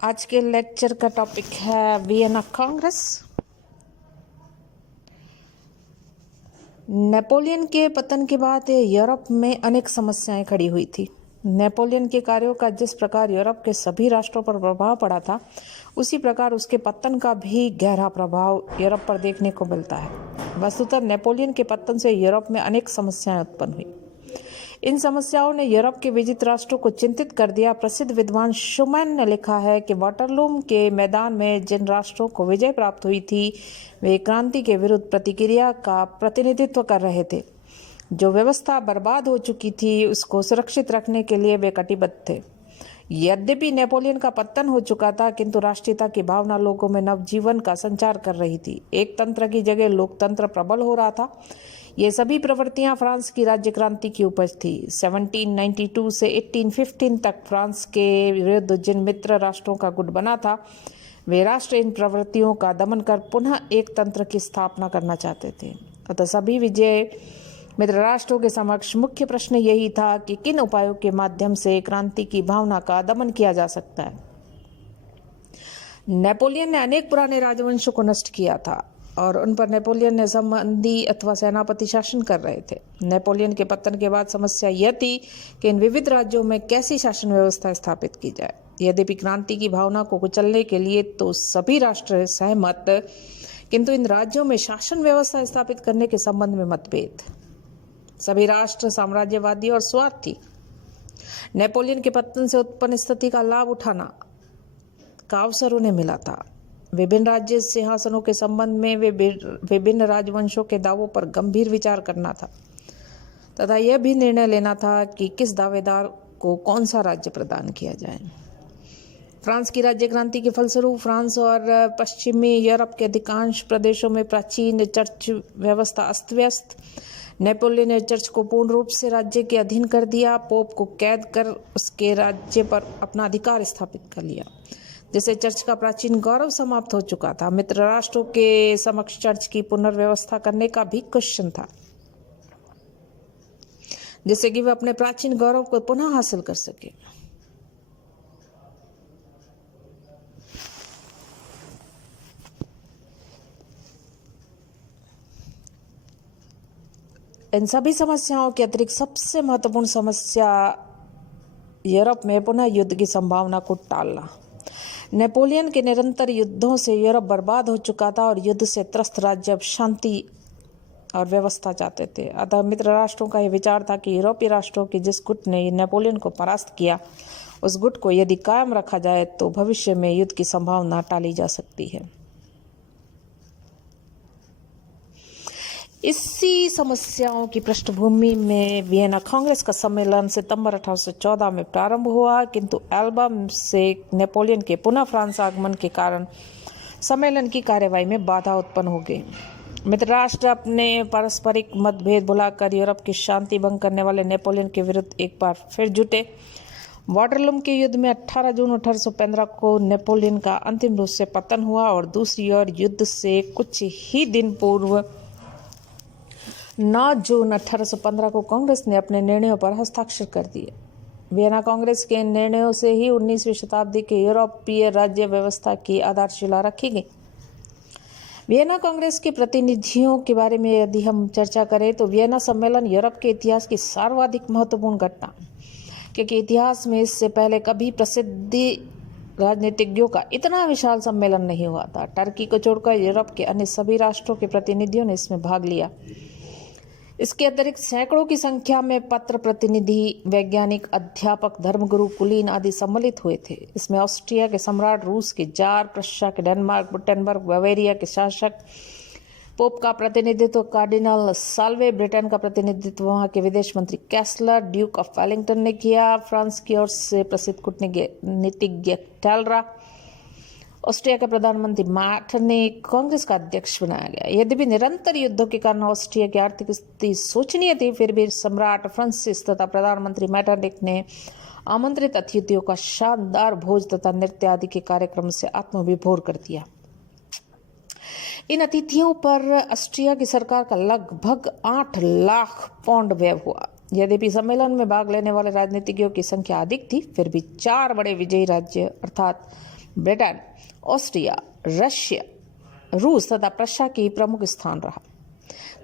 आज के लेक्चर का टॉपिक है वियना कांग्रेस। नेपोलियन के पतन के बाद यूरोप में अनेक समस्याएं खड़ी हुई थी। नेपोलियन के कार्यों का जिस प्रकार यूरोप के सभी राष्ट्रों पर प्रभाव पड़ा था, उसी प्रकार उसके पतन का भी गहरा प्रभाव यूरोप पर देखने को मिलता है। वस्तुतः नेपोलियन के पतन से यूरोप में अनेक समस्याएं उत्पन्न हुई। इन समस्याओं ने यूरोप के विजित राष्ट्रों को चिंतित कर दिया। प्रसिद्ध विद्वान शुमैन ने लिखा है कि वाटरलूम के मैदान में जिन राष्ट्रों को विजय प्राप्त हुई थी, वे क्रांति के विरुद्ध प्रतिक्रिया का प्रतिनिधित्व कर रहे थे। जो व्यवस्था बर्बाद हो चुकी थी, उसको सुरक्षित रखने के लिए वे कटिबद्ध थे। यद्यपि नेपोलियन का पतन हो चुका था, किंतु राष्ट्रीयता की भावना लोगों में नवजीवन का संचार कर रही थी। एक तंत्र की जगह लोकतंत्र प्रबल हो रहा था। ये सभी प्रवृत्तियां फ्रांस की राज्य क्रांति की उपज थी। 1792 से 1815 तक फ्रांस के विरुद्ध जिन मित्र राष्ट्रों का गुट बना था, वे राष्ट्र इन प्रवृत्तियों का दमन कर पुनः एक तंत्र की स्थापना करना चाहते थे। अतः सभी विजय मित्र राष्ट्रों के समक्ष मुख्य प्रश्न यही था कि किन उपायों के माध्यम से क्रांति की भावना का दमन किया जा सकता है। नेपोलियन ने अनेक पुराने राजवंशों को नष्ट किया था और उन पर नेपोलियन ने संबंधी अथवा सेनापति शासन कर रहे थे। नेपोलियन के पतन के बाद समस्या यह थी कि इन विविध राज्यों में कैसी शासन व्यवस्था स्थापित की जाए। यद्यपि क्रांति की भावना को कुचलने के लिए तो सभी राष्ट्र सहमत, किंतु इन राज्यों में शासन व्यवस्था स्थापित करने के संबंध में मतभेद। सभी राष्ट्र साम्राज्यवादी और स्वार्थी। नेपोलियन के पतन से उत्पन्न स्थिति का लाभ उठाना का अवसर उन्हें मिला था। विभिन्न राज्य सिंहासनों के संबंध में विभिन्न राजवंशों के दावों पर गंभीर विचार करना था तथा यह भी निर्णय लेना था कि किस दावेदार को कौन सा राज्य प्रदान किया जाए। फ्रांस की राज्य क्रांति के फलस्वरूप फ्रांस और पश्चिमी यूरोप के अधिकांश प्रदेशों में प्राचीन चर्च व्यवस्था अस्त व्यस्त। नेपोलियन ने चर्च को पूर्ण रूप से राज्य के अधीन कर दिया। पोप को कैद कर उसके राज्य पर अपना अधिकार स्थापित कर लिया, जिससे चर्च का प्राचीन गौरव समाप्त हो चुका था। मित्र राष्ट्रों के समक्ष चर्च की पुनर्व्यवस्था करने का भी क्वेश्चन था, जिससे कि वे अपने प्राचीन गौरव को पुनः हासिल कर सके। इन सभी समस्याओं के अतिरिक्त सबसे महत्वपूर्ण समस्या यूरोप में पुनः युद्ध की संभावना को टालना। नेपोलियन के निरंतर युद्धों से यूरोप बर्बाद हो चुका था और युद्ध से त्रस्त राज्य अब शांति और व्यवस्था चाहते थे। अतः मित्र राष्ट्रों का यह विचार था कि यूरोपीय राष्ट्रों के जिस गुट ने नेपोलियन को परास्त किया, उस गुट को यदि कायम रखा जाए तो भविष्य में युद्ध की संभावना टाली जा सकती है। इसी समस्याओं की पृष्ठभूमि में वियना कांग्रेस का सम्मेलन सितंबर 1814 में प्रारंभ हुआ, किंतु एल्बा से नेपोलियन के पुनः फ्रांस आगमन के कारण सम्मेलन की कार्यवाही में बाधा उत्पन्न हो गई। मित्र राष्ट्र अपने पारस्परिक मतभेद भुलाकर यूरोप की शांति भंग करने वाले नेपोलियन के विरुद्ध एक बार फिर जुटे। वाटरलूम के युद्ध में 18 जून 1815 को नेपोलियन का अंतिम रूप से पतन हुआ और दूसरी ओर युद्ध से कुछ ही दिन पूर्व 9 जून 1815 को कांग्रेस ने अपने निर्णयों पर हस्ताक्षर कर दिए। वियना कांग्रेस के निर्णयों से ही 19वीं शताब्दी के यूरोपीय राज्य व्यवस्था की आधारशिला रखी गई। वियना कांग्रेस के प्रतिनिधियों के बारे में यदि हम चर्चा करें तो वियना सम्मेलन यूरोप के इतिहास की सर्वाधिक महत्वपूर्ण घटना, क्योंकि इतिहास में इससे पहले कभी प्रसिद्ध राजनीतिज्ञों का इतना विशाल सम्मेलन नहीं हुआ था। टर्की को छोड़कर यूरोप के अन्य सभी राष्ट्रों के प्रतिनिधियों ने इसमें भाग लिया। इसके अतिरिक्त सैकड़ों की संख्या में पत्र प्रतिनिधि, वैज्ञानिक, अध्यापक, धर्मगुरु, कुलीन आदि सम्मिलित हुए थे। इसमें ऑस्ट्रिया के सम्राट, रूस के जार, प्रशिया के डेनमार्क, बुटेनबर्ग, बवेरिया के शासक, पोप का प्रतिनिधित्व कार्डिनल साल्वे, ब्रिटेन का प्रतिनिधित्व वहां के विदेश मंत्री कैसलर, ड्यूक ऑफ वेलिंगटन ने किया। फ्रांस की ओर से प्रसिद्ध कूटनीतिज्ञ टेलरा, ऑस्ट्रिया के प्रधानमंत्री मैटर ने कांग्रेस का अध्यक्ष बनाया गया। यद्यपि निरंतर युद्धों के कारण ऑस्ट्रिया की आर्थिक स्थिति शोचनीय थी, फिर भी सम्राट फ्रांसिस तथा प्रधानमंत्री मैटरनिक ने आमंत्रित अतिथियों का शानदार भोज तथा नृत्य आदि के कार्यक्रम से आत्मविभोर कर दिया। इन अतिथियों पर ऑस्ट्रिया की सरकार का लगभग 8 लाख पाउंड व्यय हुआ। यद्यपि सम्मेलन में भाग लेने वाले राजनीतिज्ञों की संख्या अधिक थी, फिर भी 4 बड़े विजयी राज्य अर्थात ब्रिटेन, ऑस्ट्रिया, रशिया, रूस तथा प्रशा की प्रमुख स्थान रहा।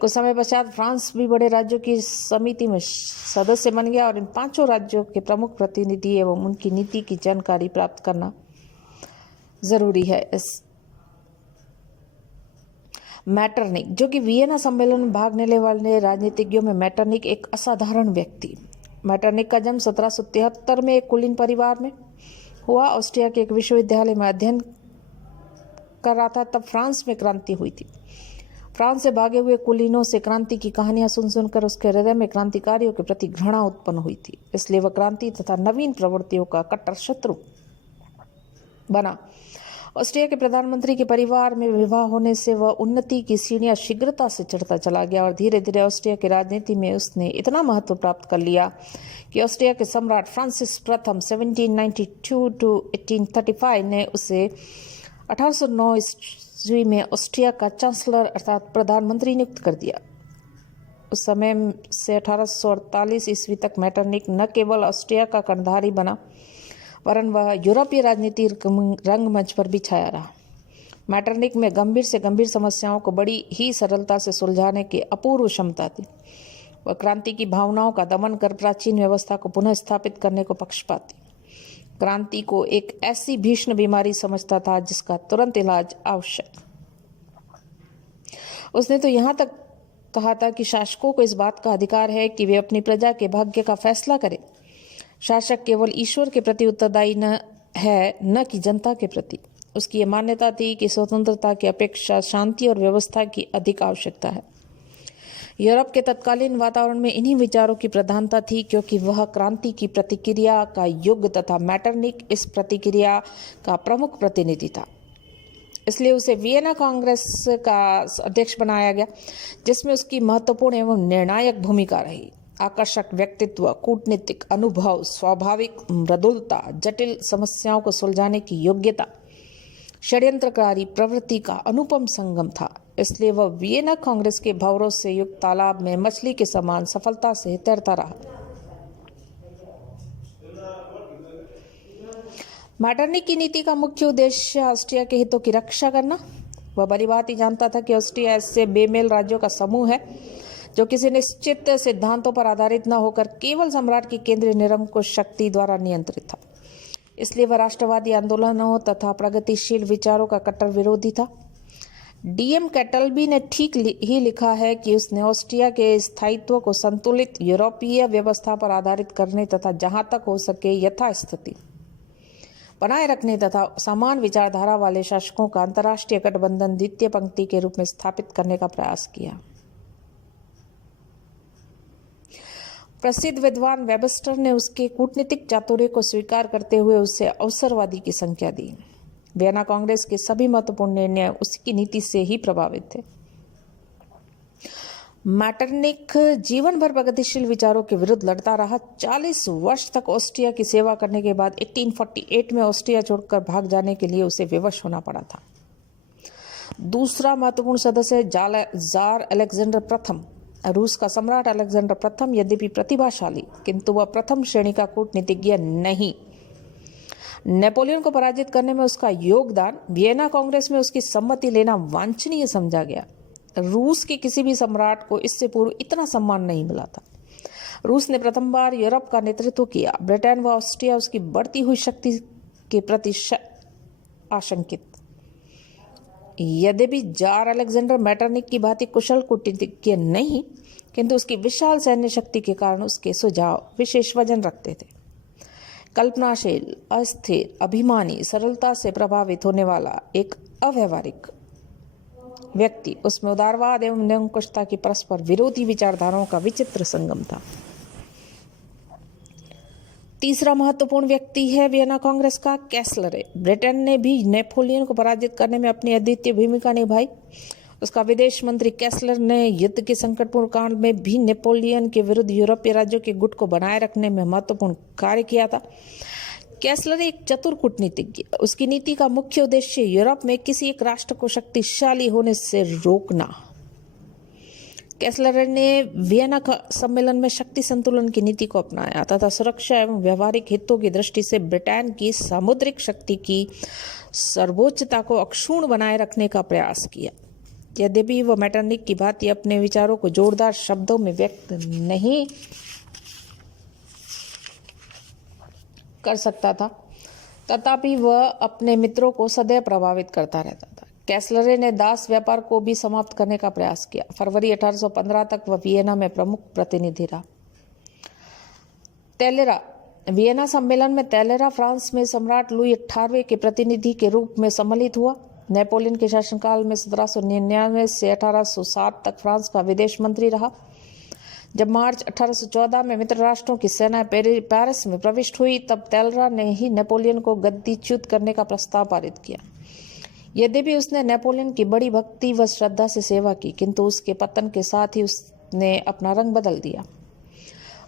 कुछ समय पश्चात फ्रांस भी बड़े राज्यों की समिति में सदस्य बन गया और इन 5 राज्यों के प्रमुख प्रतिनिधि एवं उनकी नीति की जानकारी प्राप्त करना जरूरी है। इस मैटरनिक, जो कि वियना सम्मेलन में भाग लेने वाले राजनीतिज्ञों में मैटरनिक एक असाधारण व्यक्ति। मैटरनिक का जन्म 1773 में एक कुलीन परिवार में हुआ। ऑस्ट्रिया के एक विश्वविद्यालय में अध्ययन कर रहा था तब फ्रांस में क्रांति हुई थी। फ्रांस से भागे हुए कुलीनों से क्रांति की कहानियां सुन सुनकर उसके हृदय में क्रांतिकारियों के प्रति घृणा उत्पन्न हुई थी। इसलिए वह क्रांति तथा नवीन प्रवृत्तियों का कट्टर शत्रु बना। ऑस्ट्रिया के प्रधानमंत्री के परिवार में विवाह होने से वह उन्नति की सीढ़ियां शीघ्रता से चढ़ता चला गया और धीरे धीरे ऑस्ट्रिया की राजनीति में उसने इतना महत्व प्राप्त कर लिया कि ऑस्ट्रिया के सम्राट फ्रांसिस प्रथम 1792 to 1835 ने उसे 1809 ईस्वी में ऑस्ट्रिया का चांसलर अर्थात प्रधानमंत्री नियुक्त कर दिया। उस समय से 1848 ईस्वी तक मैटरनिक न केवल ऑस्ट्रिया का कर्णधारी बना वरन वह यूरोपीय राजनीति रंगमंच पर भी छाया रहा। मैटरनिक में गंभीर से गंभीर समस्याओं को बड़ी ही सरलता से सुलझाने की अपूर्व क्षमता थी। वह क्रांति की भावनाओं का दमन कर प्राचीन व्यवस्था को पुनः स्थापित करने को पक्षपाती, क्रांति को एक ऐसी भीषण बीमारी समझता था जिसका तुरंत इलाज आवश्यक। उसने तो यहाँ तक कहा था कि शासकों को इस बात का अधिकार है कि वे अपनी प्रजा के भाग्य का फैसला करें। शासक केवल ईश्वर के प्रति उत्तरदायी न कि जनता के प्रति। उसकी यह मान्यता थी कि स्वतंत्रता की अपेक्षा शांति और व्यवस्था की अधिक आवश्यकता है। यूरोप के तत्कालीन वातावरण में इन्हीं विचारों की प्रधानता थी क्योंकि वह क्रांति की प्रतिक्रिया का युग तथा मैटरनिक इस प्रतिक्रिया का प्रमुख प्रतिनिधि था। इसलिए उसे वियना कांग्रेस का अध्यक्ष बनाया गया, जिसमें उसकी महत्वपूर्ण एवं निर्णायक भूमिका रही। आकर्षक व्यक्तित्व, कूटनीतिक अनुभव, स्वाभाविक मृदुलता, जटिल समस्याओं को सुलझाने की योग्यता, षड्यंत्रकारी प्रवृत्ति का अनुपम संगम था। इसलिए वह वियना कांग्रेस के भंवरों से युक्त तालाब में मछली के समान सफलता से तैरता रहा। मैटरनिक की नीति का मुख्य उद्देश्य ऑस्ट्रिया के हितों की रक्षा करना। वह भली भांति जानता था कि ऑस्ट्रिया ऐसे बेमेल राज्यों का समूह है जो किसी निश्चित सिद्धांतों पर आधारित न होकर केवल सम्राट की केंद्रीय निरंकुश शक्ति द्वारा नियंत्रित था। इसलिए वह राष्ट्रवादी आंदोलनों तथा प्रगतिशील विचारों का कट्टर विरोधी था। डीएम कैटलबी ने ठीक ही लिखा है कि उसने ऑस्ट्रिया के स्थायित्व को संतुलित यूरोपीय व्यवस्था पर आधारित करने तथा जहां तक हो सके यथास्थिति बनाए रखने तथा समान विचारधारा वाले शासकों का अंतर्राष्ट्रीय गठबंधन द्वितीय पंक्ति के रूप में स्थापित करने का प्रयास किया। प्रसिद्ध विद्वान वेबस्टर ने उसके कूटनीतिक चातुर्य को स्वीकार करते हुए उसे अवसरवादी की संज्ञा दी। वियना कांग्रेस के सभी महत्वपूर्ण निर्णय उसकी नीति से ही प्रभावित थे। मैटरनिक जीवन भर प्रगतिशील विचारों के विरुद्ध लड़ता रहा। 40 वर्ष तक ऑस्ट्रिया की सेवा करने के बाद 1848 में ऑस्ट्रिया छोड़कर भाग जाने के लिए उसे विवश होना पड़ा था। दूसरा महत्वपूर्ण सदस्य जार अलेक्जेंडर प्रथम। रूस का सम्राट अलेक्जेंडर प्रथम यद्यपि प्रतिभाशाली किंतु वह प्रथम श्रेणी का कूटनीतिज्ञ नहीं। नेपोलियन को पराजित करने में उसका योगदान वियना कांग्रेस में उसकी सम्मति लेना वांछनीय समझा गया। रूस के किसी भी सम्राट को इससे पूर्व इतना सम्मान नहीं मिला था। रूस ने प्रथम बार यूरोप का नेतृत्व किया। ब्रिटेन व ऑस्ट्रिया उसकी बढ़ती हुई शक्ति के प्रति आशंकित। यद्यपि जार अलेक्जेंडर मैटरनिक की भांति कुशल कूटनीतिज्ञ नहीं, किंतु उसकी विशाल सैन्य शक्ति के कारण उसके सुझाव विशेष वजन रखते थे। कल्पनाशील, अस्थिर, अभिमानी, सरलता से प्रभावित होने वाला एक अव्यवहारिक व्यक्ति, उसमें उदारवाद एवं निरंकुशता की परस्पर विरोधी विचारधाराओं का विचित्र संगम था। तीसरा महत्वपूर्ण व्यक्ति है वियना कांग्रेस का कैसलर। ब्रिटेन ने भी नेपोलियन को पराजित करने में अपनी अद्वितीय भूमिका निभाई। उसका विदेश मंत्री कैसलर ने युद्ध के संकटपूर्ण काल में भी नेपोलियन के विरुद्ध यूरोपीय राज्यों के गुट को बनाए रखने में महत्वपूर्ण कार्य किया था। कैसलर एक चतुर कूटनीतिज्ञ। उसकी नीति का मुख्य उद्देश्य यूरोप में किसी एक राष्ट्र को शक्तिशाली होने से रोकना। कैसलर ने वियना सम्मेलन में शक्ति संतुलन की नीति को अपनाया तथा सुरक्षा एवं व्यवहारिक हितों की दृष्टि से ब्रिटेन की सामुद्रिक शक्ति की सर्वोच्चता को अक्षुण्ण बनाए रखने का प्रयास किया। यद्यपि वह मेटरनिक की भांति अपने विचारों को जोरदार शब्दों में व्यक्त नहीं कर सकता था, तथापि वह अपने मित्रों को सदैव प्रभावित करता रहता था। कैसलर ने दास व्यापार को भी समाप्त करने का प्रयास किया। फरवरी 1815 तक वह वियना में प्रमुख प्रतिनिधि रहा। टेलेरा वियना सम्मेलन में टेलेरा फ्रांस में सम्राट लुई 18वें के प्रतिनिधि के रूप में सम्मिलित हुआ। नेपोलियन के शासनकाल में 1799 से 1807 तक फ्रांस का विदेश मंत्री रहा। जब मार्च 1814 में मित्र राष्ट्रों की सेना पेरिस में प्रविष्ट हुई, तब टेलेरा ने ही नेपोलियन को गद्दीच्युत करने का प्रस्ताव पारित किया। यद्यपि उसने नेपोलियन की बड़ी भक्ति व श्रद्धा से सेवा की, किंतु उसके पतन के साथ ही उसने अपना रंग बदल दिया।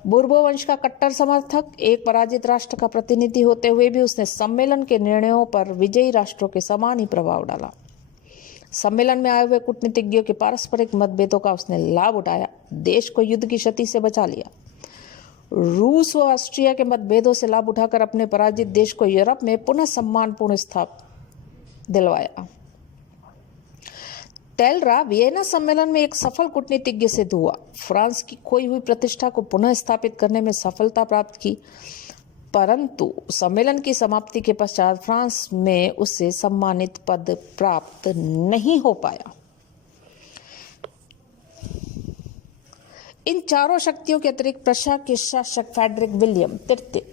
बूर्बो वंश का कट्टर समर्थक, एक पराजित राष्ट्र का प्रतिनिधि होते हुए भी उसने सम्मेलन के निर्णयों पर विजयी राष्ट्रों के समान ही प्रभाव डाला। सम्मेलन में आए हुए कूटनीतिज्ञों के पारस्परिक मतभेदों का उसने लाभ उठाया, देश को युद्ध की क्षति से बचा लिया। रूस व ऑस्ट्रिया के मतभेदों से लाभ उठाकर अपने पराजित देश को यूरोप में पुनः सम्मानपूर्ण स्थान दिलवाया। टेलेरा वियना सम्मेलन में एक सफल कूटनीतिज्ञ सिद्ध हुआ। फ्रांस की खोई हुई प्रतिष्ठा को पुनः स्थापित करने में सफलता प्राप्त की, परंतु सम्मेलन की समाप्ति के पश्चात फ्रांस में उसे सम्मानित पद प्राप्त नहीं हो पाया। इन चारों शक्तियों के अतिरिक्त प्रशा के शासक फ्रेडरिक विलियम तृतीय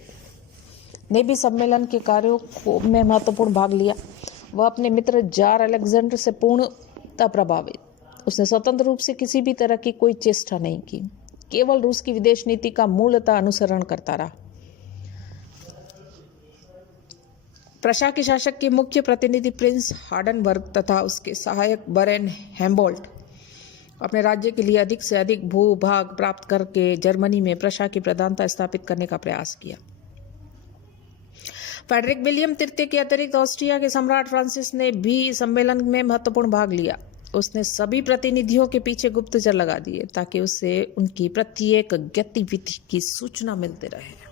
ने भी सम्मेलन के कार्यों में महत्वपूर्ण भाग लिया। वह अपने मित्र जार अलेक्जेंडर से पूर्णतः प्रभावित। उसने स्वतंत्र रूप से किसी भी तरह की कोई चेष्टा नहीं की, केवल रूस की विदेश नीति का मूलतः अनुसरण करता रहा। प्रशा के शासक के मुख्य प्रतिनिधि प्रिंस हार्डनबर्ग तथा उसके सहायक बरेन हेम्बोल्ट अपने राज्य के लिए अधिक से अधिक भूभाग प्राप्त करके जर्मनी में प्रशा की प्रधानता स्थापित करने का प्रयास किया। फ्रेडरिक विलियम तृतीय के अतिरिक्त ऑस्ट्रिया के सम्राट फ्रांसिस ने भी सम्मेलन में महत्वपूर्ण भाग लिया। उसने सभी प्रतिनिधियों के पीछे गुप्तचर लगा दिए ताकि उसे उनकी प्रत्येक गतिविधि की सूचना मिलती रहे।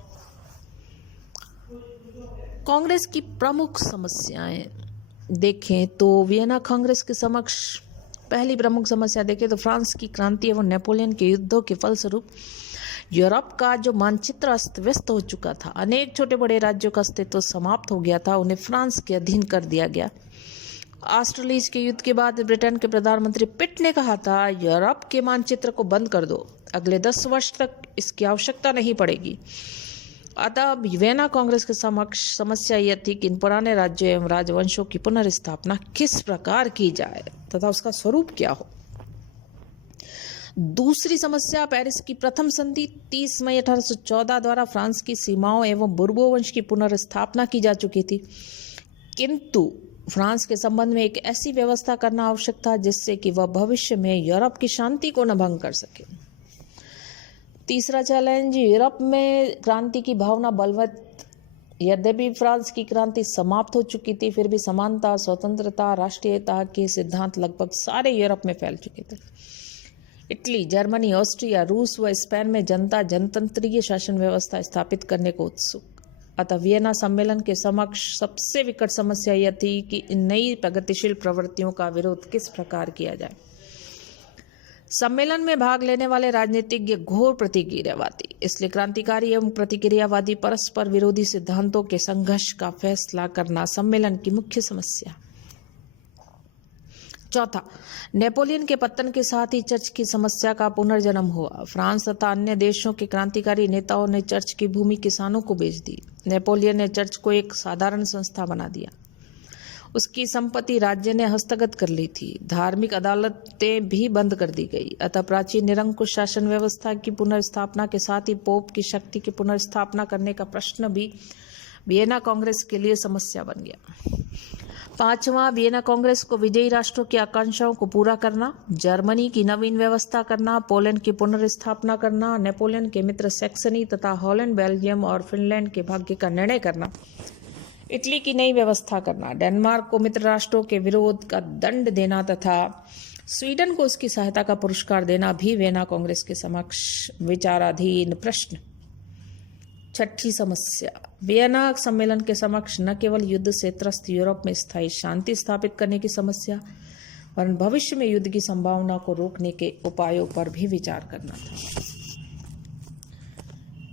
कांग्रेस की प्रमुख समस्याएं देखें तो वियना कांग्रेस के समक्ष पहली प्रमुख समस्या देखें तो फ्रांस की क्रांति एवं नेपोलियन के युद्धों के फलस्वरूप यूरोप का जो मानचित्र अस्त व्यस्त हो चुका था, अनेक छोटे बड़े राज्यों का अस्तित्व समाप्त हो गया था, उन्हें फ्रांस के अधीन कर दिया गया। ऑस्ट्रेलिया के युद्ध के बाद ब्रिटेन के प्रधानमंत्री पिट ने कहा था, यूरोप के मानचित्र को बंद कर दो, अगले 10 वर्ष तक इसकी आवश्यकता नहीं पड़ेगी। अतः वियना कांग्रेस के समक्ष समस्या यह थी कि इन पुराने राज्यों एवं राजवंशों की पुनर्स्थापना किस प्रकार की जाए तथा उसका स्वरूप क्या हो। दूसरी समस्या पेरिस की प्रथम संधि 30 मई 1814 द्वारा फ्रांस की सीमाओं एवं बूर्बो वंश की पुनर्स्थापना की जा चुकी थी, किंतु फ्रांस के संबंध में एक ऐसी व्यवस्था करना आवश्यक था जिससे कि वह भविष्य में यूरोप की शांति को न भंग कर सके। तीसरा चैलेंज, यूरोप में क्रांति की भावना बलवत। यद्यपि फ्रांस की क्रांति समाप्त हो चुकी थी, फिर भी समानता, स्वतंत्रता, राष्ट्रीयता के सिद्धांत लगभग सारे यूरोप में फैल चुके थे। इटली, जर्मनी, ऑस्ट्रिया, रूस व स्पेन में जनता जनतंत्रीय शासन व्यवस्था स्थापित करने को उत्सुक। अतः वियना सम्मेलन के समक्ष सबसे विकट समस्या यह थी कि इन नई प्रगतिशील प्रवृत्तियों का विरोध किस प्रकार किया जाए। सम्मेलन में भाग लेने वाले राजनीतिज्ञ घोर प्रतिक्रियावादी, इसलिए क्रांतिकारी एवं प्रतिक्रियावादी परस्पर विरोधी सिद्धांतों के संघर्ष का फैसला करना सम्मेलन की मुख्य समस्या। चौथा, नेपोलियन के पतन के साथ ही चर्च की समस्या का पुनर्जन्म हुआ। फ्रांस तथा अन्य देशों के क्रांतिकारी नेताओं ने चर्च की भूमि किसानों को बेच दी। नेपोलियन ने चर्च को एक साधारण संस्था बना दिया। उसकी संपत्ति राज्य ने हस्तगत कर ली थी। धार्मिक अदालतें भी बंद कर दी गई। अतः प्राचीन निरंकुश शासन व्यवस्था की पुनर्स्थापना के साथ ही पोप की शक्ति की पुनर्स्थापना करने का प्रश्न भी वियना कांग्रेस के लिए समस्या बन गया। पांचवा, वियना कांग्रेस को विजयी राष्ट्रों की आकांक्षाओं को पूरा करना, जर्मनी की नवीन व्यवस्था करना, पोलैंड की पुनर्स्थापना करना, नेपोलियन के मित्र सैक्सनी तथा हॉलैंड, बेल्जियम और फिनलैंड के भाग्य का निर्णय करना, इटली की नई व्यवस्था करना, डेनमार्क को मित्र राष्ट्रों के विरोध का दंड देना तथा स्वीडन को उसकी सहायता का पुरस्कार देना भी वियना कांग्रेस के समक्ष विचाराधीन प्रश्न। छठी समस्या, वियना सम्मेलन के समक्ष न केवल युद्ध से त्रस्त यूरोप में स्थायी शांति स्थापित करने की समस्या, वरन भविष्य में युद्ध की संभावना को रोकने के उपायों पर भी विचार करना था।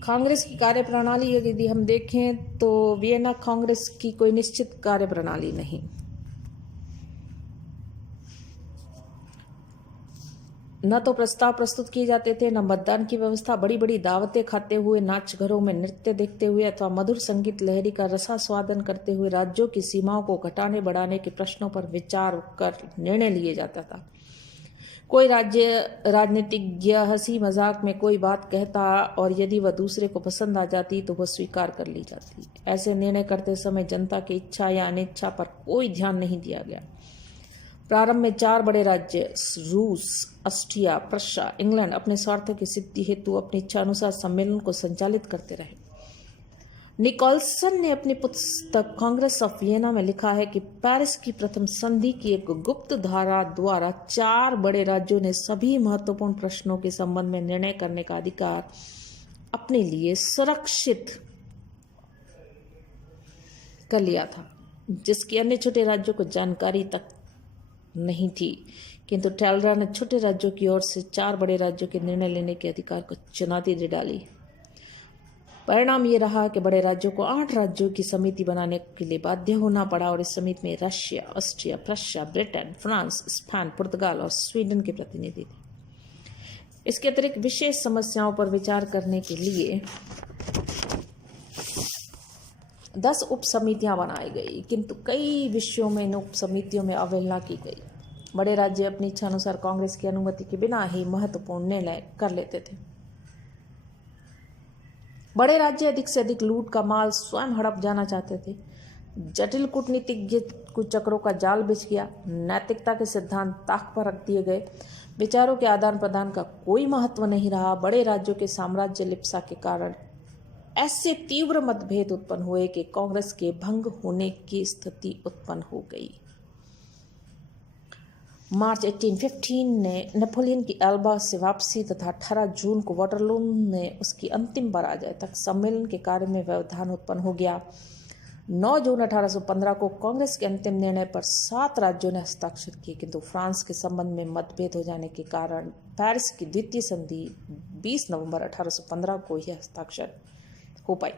कांग्रेस की कार्यप्रणाली यदि हम देखें तो वियना कांग्रेस की कोई निश्चित कार्यप्रणाली नहीं। न तो प्रस्ताव प्रस्तुत किए जाते थे, न मतदान की व्यवस्था। बड़ी बड़ी दावतें खाते हुए, नाच घरों में नृत्य देखते हुए अथवा मधुर संगीत लहरी का रसास्वादन करते हुए राज्यों की सीमाओं को घटाने बढ़ाने के प्रश्नों पर विचार कर निर्णय लिए जाता था। कोई राजनीतिज्ञ हंसी मजाक में कोई बात कहता और यदि वह दूसरे को पसंद आ जाती तो वह स्वीकार कर ली जाती। ऐसे निर्णय करते समय जनता की इच्छा या अनिच्छा पर कोई ध्यान नहीं दिया गया। प्रारंभ में 4 बड़े राज्य रूस, ऑस्ट्रिया, प्रशिया, इंग्लैंड अपने स्वार्थ की सिद्धि हेतु अपनी इच्छा अनुसार सम्मेलन को संचालित करते रहे। निकोलसन ने अपनी पुस्तक कांग्रेस ऑफ वियना में लिखा है कि पेरिस की प्रथम संधि की एक गुप्त धारा द्वारा 4 बड़े राज्यों ने सभी महत्वपूर्ण प्रश्नों के संबंध में निर्णय करने का अधिकार अपने लिए सुरक्षित कर लिया था, जिसकी अन्य छोटे राज्यों को जानकारी तक नहीं थी। किंतु टेलरा ने छोटे राज्यों की ओर से 4 बड़े राज्यों के निर्णय लेने के अधिकार को चुनौती दे डाली। परिणाम ये रहा कि बड़े राज्यों को 8 राज्यों की समिति बनाने के लिए बाध्य होना पड़ा और इस समिति में Russia, Austria, Prussia, Britain, France, Spain, पुर्तगाल और स्वीडन के प्रतिनिधि थे। इसके अतिरिक्त विशेष समस्याओं पर विचार करने के लिए 10 उप समितियां बनाई गई, किंतु कई विषयों में इन उप समितियों में अवहेलना की गई। बड़े राज्य अपनी इच्छा अनुसार कांग्रेस की अनुमति के बिना ही महत्वपूर्ण निर्णय कर लेते थे। बड़े राज्य अधिक से अधिक लूट का माल स्वयं हड़प जाना चाहते थे। जटिल कूटनीतिज्ञ कुचक्रों का जाल बिछ गया। नैतिकता के सिद्धांत ताक पर रख दिए गए। विचारों के आदान प्रदान का कोई महत्व नहीं रहा। बड़े राज्यों के साम्राज्य लिप्सा के कारण ऐसे तीव्र मतभेद उत्पन्न हुए कि कांग्रेस के भंग होने की स्थिति उत्पन्न हो गई। मार्च 1815 ने नेपोलियन की एल्बा से वापसी तथा 18 जून को वाटरलू में उसकी अंतिम पराजय तक सम्मेलन के कार्य में व्यवधान उत्पन्न हो गया। 9 जून 1815 को कांग्रेस के अंतिम निर्णय पर 7 राज्यों ने हस्ताक्षर किए, किंतु फ्रांस के संबंध में मतभेद हो जाने के कारण पेरिस की द्वितीय संधि 20 नवंबर 1815 को ही हस्ताक्षर हो पाई।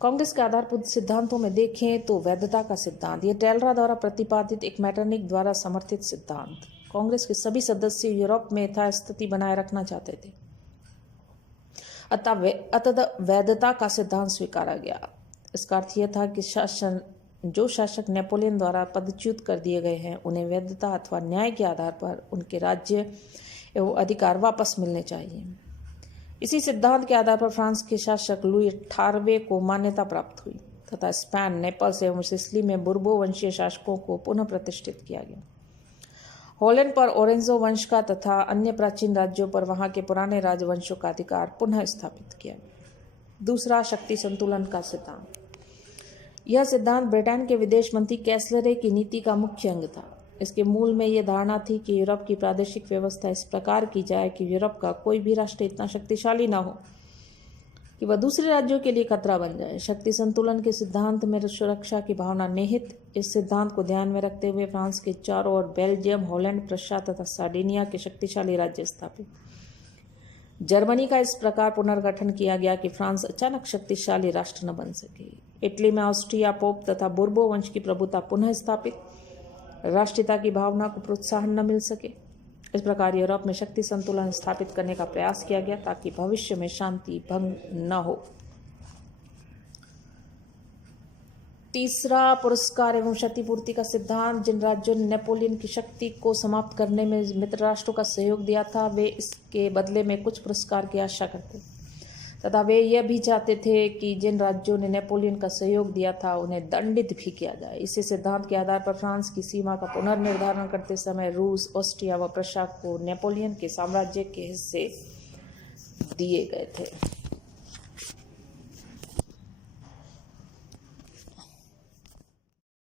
कांग्रेस के आधारभूत सिद्धांतों में देखें तो वैधता का सिद्धांत, यह टेलरा द्वारा प्रतिपादित एक मैटरनिक द्वारा समर्थित सिद्धांत। कांग्रेस के सभी सदस्य यूरोप में यथास्थिति बनाए रखना चाहते थे, अतः वैधता का सिद्धांत स्वीकारा गया। इसका अर्थ यह था कि जो शासक नेपोलियन द्वारा पदच्युत कर दिए गए हैं उन्हें वैधता अथवा न्याय के आधार पर उनके राज्य एवं अधिकार वापस मिलने चाहिए। इसी सिद्धांत के आधार पर फ्रांस के शासक लुई 18वें को मान्यता प्राप्त हुई तथा स्पेन, नेपल्स एवं सिसिली में बुर्बो वंशीय शासकों को पुनः प्रतिष्ठित किया गया। हॉलैंड पर ओरेंजो वंश का तथा अन्य प्राचीन राज्यों पर वहां के पुराने राजवंशों का अधिकार पुनः स्थापित किया। दूसरा, शक्ति संतुलन का सिद्धांत। यह सिद्धांत ब्रिटेन के विदेश मंत्री कैसलरे की नीति का मुख्य अंग था। इसके मूल में यह धारणा थी कि यूरोप की प्रादेशिक व्यवस्था इस प्रकार की जाए कि यूरोप का कोई भी राष्ट्र इतना शक्तिशाली न हो कि वह दूसरे राज्यों के लिए खतरा बन जाए। शक्ति संतुलन के सिद्धांत में सुरक्षा की भावना निहित। इस सिद्धांत को ध्यान में रखते हुए फ्रांस के चारों ओर बेल्जियम, हॉलैंड, प्रशिया तथा सार्डिनिया के शक्तिशाली राज्य स्थापित। जर्मनी का इस प्रकार पुनर्गठन किया गया कि फ्रांस अचानक शक्तिशाली राष्ट्र न बन सके। इटली में ऑस्ट्रिया पोप तथा बुर्बो वंश की प्रभुता पुनः स्थापित, राष्ट्रीयता की भावना को प्रोत्साहन न मिल सके। इस प्रकार यूरोप में शक्ति संतुलन स्थापित करने का प्रयास किया गया ताकि भविष्य में शांति भंग न हो। तीसरा, पुरस्कार एवं क्षतिपूर्ति का सिद्धांत। जिन राज्यों ने नेपोलियन की शक्ति को समाप्त करने में मित्र राष्ट्रों का सहयोग दिया था वे इसके बदले में कुछ पुरस्कार की आशा करते तथा वे यह भी चाहते थे कि जिन राज्यों ने नेपोलियन का सहयोग दिया था उन्हें दंडित भी किया जाए। इसी सिद्धांत के आधार पर फ्रांस की सीमा का पुनर्निर्धारण करते समय रूस, ऑस्ट्रिया व प्रशिया को नेपोलियन के साम्राज्य के हिस्से दिए गए थे।